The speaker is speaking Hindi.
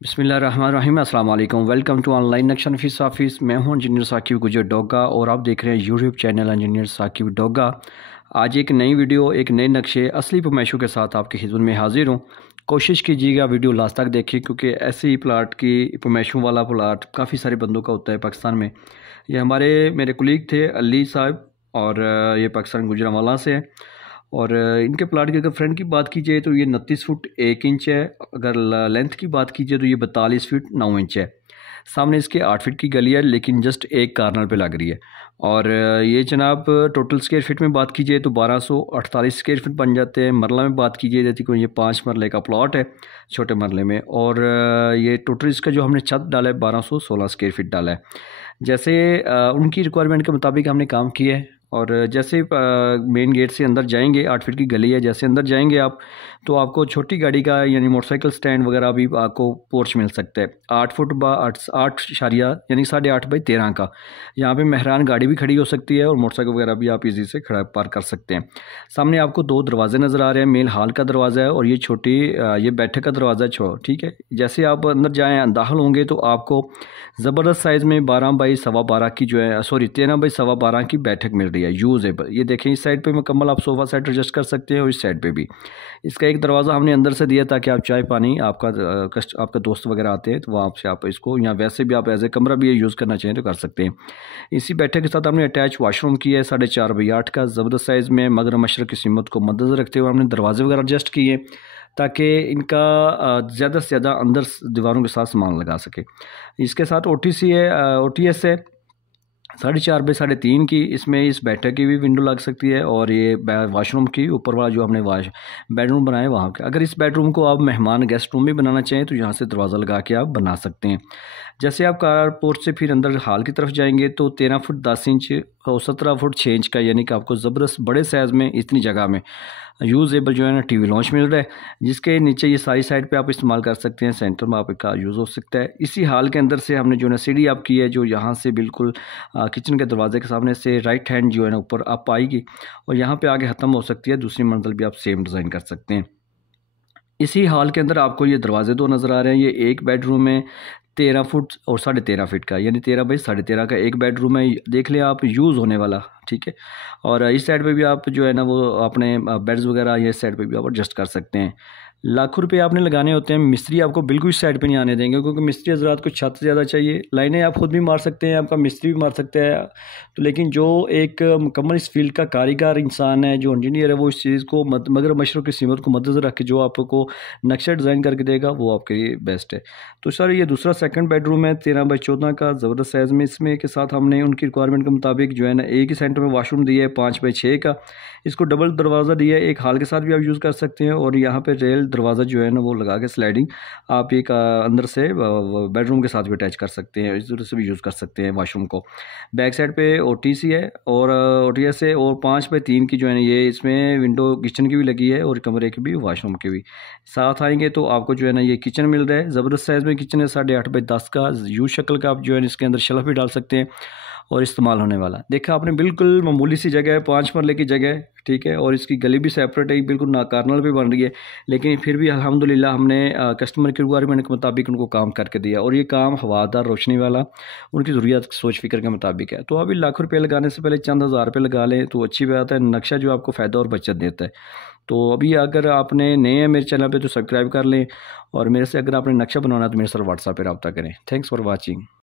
बिस्मिल्लाहिर्रहमानिर्रहीम। अस्सलाम वालेकुम। वेलकम टू ऑनलाइन नक्शा नफीस ऑफिस। मैं हूं इंजीनियर साकिब गुजर डोगा और आप देख रहे हैं YouTube channel engineer Saqib Doga. आज एक नई वीडियो एक नए नक्शे असली पमैशों के साथ आपकी खिदमत में हाजिर हूं। कोशिश कीजिएगा वीडियो लास्ट तक देखिए, क्योंकि ऐसे ही प्लाट की पमैशों वाला प्लाट काफ़ी सारे बंदों का होता है पाकिस्तान में। ये मेरे कुलीग थे अली साहब, और ये पाकिस्तान गुजरांवाला से है। और इनके प्लाट की अगर फ्रंट की बात की जाए तो ये 29 फुट 1 इंच है। अगर लेंथ की बात की जाए तो ये 42 फीट 9 इंच है। सामने इसके 8 फीट की गली है, लेकिन जस्ट एक कार्नर पे लग रही है। और ये जनाब टोटल स्क्वायर फीट में बात की जाए तो 1248 स्क्वायर फीट बन जाते हैं। मरला में बात की जाए तो ये 5 मरले का प्लॉट है छोटे मरले में। और ये टोटल इसका जो हमने छत डाला है 1216 स्क्वायर फीट डाला है। जैसे उनकी रिक्वायरमेंट के मुताबिक हमने काम किया है। और जैसे मेन गेट से अंदर जाएंगे, 8 फीट की गली है, जैसे अंदर जाएंगे आप तो आपको छोटी गाड़ी का यानी मोटरसाइकिल स्टैंड वगैरह भी आपको पोर्च मिल सकता है। 8 फुट बा 8 शारिया यानी 8.5 बाई 13 का। यहाँ पे मेहरान गाड़ी भी खड़ी हो सकती है और मोटरसाइकिल वगैरह भी आप इजी से खड़ा पार्क कर सकते हैं। सामने आपको 2 दरवाजे नज़र आ रहे हैं। मेन हॉल का दरवाज़ा है और ये छोटी ये बैठक का दरवाज़ा है। ठीक है, जैसे आप अंदर जाएँ दाखिल होंगे तो आपको ज़बरदस्त साइज़ में 12 बाई 12.25 की जो है 13 बाई 12.25 की बैठक मिल रही है यूजेबल। ये देखें, इस साइड पे मुकम्मल आप सोफ़ा सेट एडजस्ट कर सकते हैं और इस साइड पे भी। इसका एक दरवाज़ा हमने अंदर से दिया ताकि आप चाय पानी आपका दोस्त वगैरह आते हैं तो वहाँ से आप इसको, या वैसे भी आप एज ए कमरा भी यूज़ करना चाहें तो कर सकते हैं। इसी बैठक के साथ हमने अटैच वाशरूम किया है 4.5 बाई 8 का ज़बरदस्त साइज़ में। मगर मशरक़ की सीमत को मद्देनज़र रखते हुए हमने दरवाजे वगैरह एडजस्ट किए ताकि इनका ज़्यादा से ज़्यादा अंदर दीवारों के साथ सामान लगा सके। इसके साथ OTC है, OTS है 4.5 बाई 3.5 की। इसमें इस बैठक की भी विंडो लग सकती है और ये वाशरूम की ऊपर वाला जो हमने बेडरूम बनाया है वहाँ का। अगर इस बेडरूम को आप मेहमान गेस्ट रूम भी बनाना चाहें तो यहाँ से दरवाज़ा लगा के आप बना सकते हैं। जैसे आप कार पोर्ट से फिर अंदर हाल की तरफ जाएंगे तो 13 फुट 10 इंच और 17 फुट 6 इंच का, यानी कि आपको ज़बरदस्त बड़े साइज़ में इतनी जगह में यूज़ेबल जो है ना TV लॉन्च मिल रहा है, जिसके नीचे ये सारी साइड पे आप इस्तेमाल कर सकते हैं। सेंटर में आपका यूज़ हो सकता है। इसी हाल के अंदर से हमने जो है सीढ़ी आप की है, जो यहाँ से बिल्कुल किचन के दरवाजे के सामने से राइट हैंड जो है ना ऊपर आप आएगी और यहाँ पे आगे ख़त्म हो सकती है। दूसरी मंजिल भी आप सेम डिज़ाइन कर सकते हैं। इसी हॉल के अंदर आपको ये दरवाजे 2 नज़र आ रहे हैं। ये एक बेडरूम है 13 फुट और 13.5 फीट का, यानी 13 बाई 13.5 का एक बेडरूम है। देख लें आप, यूज़ होने वाला। ठीक है, और इस साइड पे भी आप जो है ना वो अपने बेड्स वगैरह ये साइड पे भी आप एडजस्ट कर सकते हैं। लाखों रुपए आपने लगाने होते हैं। मिस्त्री आपको बिल्कुल इस साइड पे नहीं आने देंगे, क्योंकि मिस्त्री हज़रात को छत ज़्यादा चाहिए। लाइनें आप खुद भी मार सकते हैं, आपका मिस्त्री भी मार सकता है। तो लेकिन जो एक मुकम्मल इस फील्ड का कारीगर इंसान है, जो इंजीनियर है, वो इस चीज़ को मगर मशरों की सीमत को मद्देनज़र रख के जो आपको नक्शा डिज़ाइन करके देगा वो आपके लिए बेस्ट है। तो सर ये दूसरा सेकंड बेडरूम है 13 बाई 14 का ज़बरदस्त साइज़ में। इसमें के साथ हमने उनकी रिक्वायरमेंट के मुताबिक जो है ना एक ही सेंटर में वाशरूम दिया है 5 बाई 6 का। इसको डबल दरवाज़ा दिया है, एक हाल के साथ भी आप यूज़ कर सकते हैं और यहाँ पे रेल दरवाज़ा जो है ना वो लगा के स्लाइडिंग आप एक अंदर से बेडरूम के साथ भी अटैच कर सकते हैं। इस तरह से भी यूज़ कर सकते हैं वाशरूम को। बैक साइड पे OTC है और OTS है और 5 बाई 3 की जो है ना ये इसमें विंडो किचन की भी लगी है और कमरे की भी वाशरूम की भी। साथ आएंगे तो आपको जो है ना ये किचन मिल रहा है। ज़बरदस्त साइज़ में किचन है 8.5 बाई 10 का। यू शक्ल का आप जो है इसके अंदर शेल्फ भी डाल सकते हैं और इस्तेमाल होने वाला। देखा आपने, बिल्कुल मामूली सी जगह है, 5 मरले की जगह है। ठीक है, और इसकी गली भी सेपरेट है, बिल्कुल ना कार्नर पे बन रही है। लेकिन फिर भी अल्हम्दुलिल्लाह हमने कस्टमर की रिक्वायरमेंट के मुताबिक उनको काम करके दिया और ये काम हवादार रोशनी वाला उनकी ज़रूरियात सोच फ़िक्र के मुताबिक है। तो अभी लाखों रुपये लगाने से पहले चंद हज़ार रुपये लगा लें तो अच्छी बात है। नक्शा जो आपको फ़ायदा और बचत देता है। तो अभी अगर आपने नए हैं मेरे चैनल पे तो सब्सक्राइब कर लें, और मेरे से अगर आपने नक्शा बनवाना है तो मेरे साथ व्हाट्सएप पे रब्ता करें। Thanks for watching.